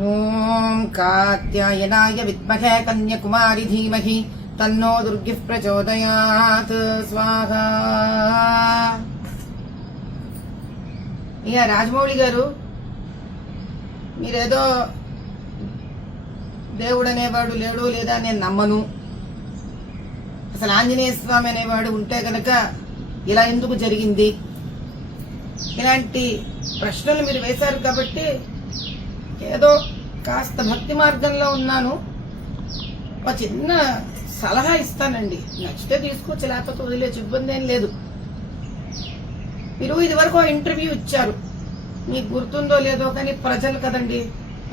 ఓం కాత్యాయనాయ విద్మహే కన్యాకుమారి ధీమహి తన్నో దుర్గిః ప్రచోదయాత్. స్వాహా. ఇక రాజమౌళి గారు, మీరేదో దేవుడు అనేవాడు లేడు లేదా నేను నమ్మను, అసలు ఆంజనేయ స్వామి అనేవాడు ఉంటే గనక ఇలా ఎందుకు జరిగింది, ఇలాంటి ప్రశ్నలు మీరు వేశారు కాబట్టి ఏదో కాస్త భక్తి మార్గంలో ఉన్నాను, ఒక చిన్న సలహా ఇస్తానండి. నచ్చితే తీసుకోవచ్చు, లేకపోతే వదిలేచ్చు, ఇబ్బంది ఏం లేదు. మీరు ఇదివరకు ఇంటర్వ్యూ ఇచ్చారు, మీకు గుర్తుందో లేదో కానీ ప్రజలు కదండి,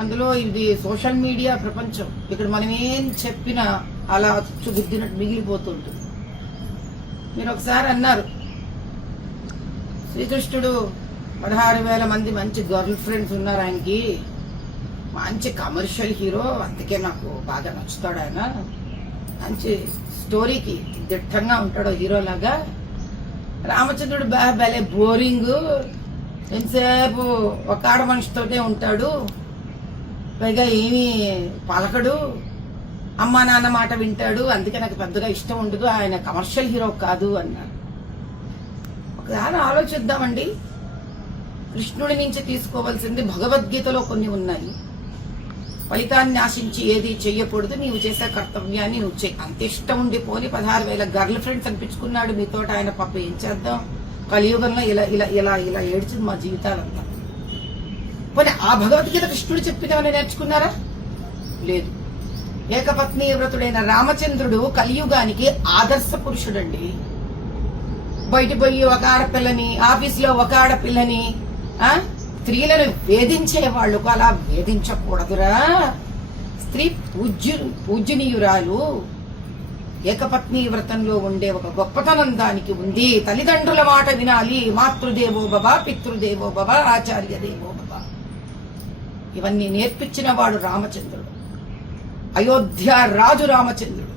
అందులో ఇది సోషల్ మీడియా ప్రపంచం, ఇక్కడ మనం ఏం చెప్పినా అలా చుగుద్దినట్టు మిగిలిపోతుంటుంది. మీరు ఒకసారి అన్నారు, శ్రీకృష్ణుడు 16,000 మంది మంచి గర్ల్ ఫ్రెండ్స్ ఉన్నారు ఆయనకి, మంచి కమర్షియల్ హీరో, అందుకే నాకు బాగా నచ్చుతాడు ఆయన, మంచి స్టోరీకి దిట్టంగా ఉంటాడు హీరోలాగా. రామచంద్రుడు భలే బోరింగ్, ఎంతసేపు ఒక ఆడ మనిషితోనే ఉంటాడు, పైగా ఏమీ పలకడు, అమ్మా నాన్న మాట వింటాడు, అందుకే నాకు పెద్దగా ఇష్టం ఉండదు, ఆయన కమర్షియల్ హీరో కాదు అన్నాడు. ఒకసారి ఆలోచిద్దామండి. కృష్ణుడి నుంచి తీసుకోవాల్సింది భగవద్గీతలో కొన్ని ఉన్నాయి. ఫలితాన్ని ఆశించి ఏది చెయ్యకూడదు, నీవు చేసే కర్తవ్యాన్ని నువ్వు చేయి. అంత ఇష్టం ఉండి పోని 16,000 గర్ల్ ఫ్రెండ్స్ అనిపించుకున్నాడు మీతో, ఆయన పాప ఏం చేద్దాం, కలియుగంలో ఇలా ఇలా ఇలా ఇలా ఏడ్చింది మా జీవితాలంతా. పోనీ ఆ భగవద్గీత కృష్ణుడు చెప్పినవని నేర్చుకున్నారా? లేదు. ఏకపత్ని వ్రతుడైన రామచంద్రుడు కలియుగానికి ఆదర్శ పురుషుడండి. బయట పోయి ఒక ఆడపిల్లని, ఆఫీసులో ఒక ఆడపిల్లని, స్త్రీలను వేధించేవాళ్ళు అలా వేధించకూడదురా. స్త్రీ పూజ్యనీయురాలు. ఏకపత్ని వ్రతంలో ఉండే ఒక గొప్పతనం దానికి ఉంది. తల్లిదండ్రుల మాట వినాలి. మాతృదేవో భవ, పితృదేవో భవ, ఆచార్య దేవో భవ. ఇవన్నీ నేర్పించిన వాడు రామచంద్రుడు. అయోధ్య రాజు రామచంద్రుడు.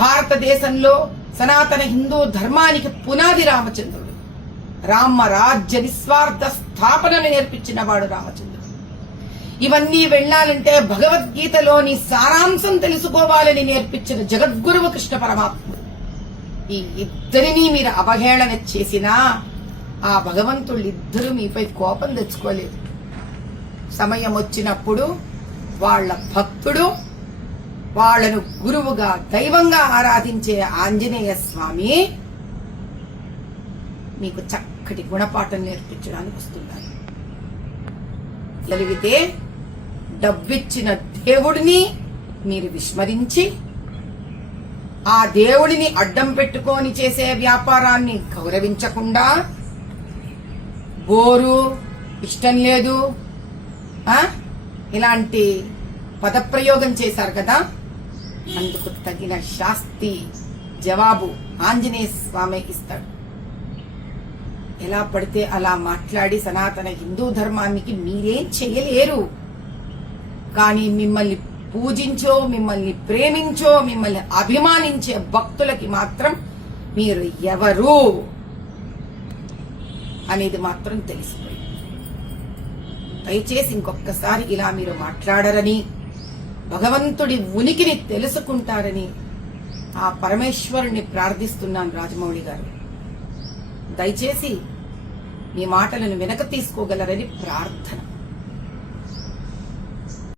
భారతదేశంలో సనాతన హిందూ ధర్మానికి పునాది రామచంద్రుడు. రామ రాజ్య నిస్వార్థ స్థాపనను నేర్పించిన వాడు రామచంద్రుడు. ఇవన్నీ వెళ్లాలంటే భగవద్గీతలోని సారాంశం తెలుసుకోవాలని నేర్పించిన జగద్గురువు కృష్ణ పరమాత్ముడు. ఈ ఇద్దరినీ మీరు అవహేళన చేసినా ఆ భగవంతుళ్ళిద్దరూ మీపై కోపం తెచ్చుకోలేదు. సమయం వచ్చినప్పుడు వాళ్ల భక్తుడు, వాళ్లను గురువుగా దైవంగా ఆరాధించే ఆంజనేయ స్వామి మీకు చక్కటి గుణపాఠం నేర్పించడానికి వస్తున్నారు. కలిగితే డబ్బిచ్చిన దేవుడిని మీరు విస్మరించి ఆ దేవుడిని అడ్డం పెట్టుకొని చేసే వ్యాపారాన్ని గౌరవించకుండా బోరు, ఇష్టం లేదు ఇలాంటి పదప్రయోగం చేశారు కదా, అందుకు తగిన శాస్తి జవాబు ఆంజనేయ స్వామి ఇస్తాడు. ఎలా పడితే అలా మాట్లాడి సనాతన హిందూ ధర్మానికి మీరేం చేయలేరు. కానీ మిమ్మల్ని పూజించో, మిమ్మల్ని ప్రేమించో, మిమ్మల్ని అభిమానించే భక్తులకి మాత్రం మీరు ఎవరు అనేది మాత్రం తెలిసిపోయింది. దయచేసి ఇంకొకసారి ఇలా మీరు మాట్లాడరని, భగవంతుడి ఉనికిని తెలుసుకుంటారని ఆ పరమేశ్వరుని ప్రార్థిస్తున్నాను. రాజమౌళి గారు, దయచేసి మీ మాటలను వెనక తీసుకోగలరని ప్రార్థన.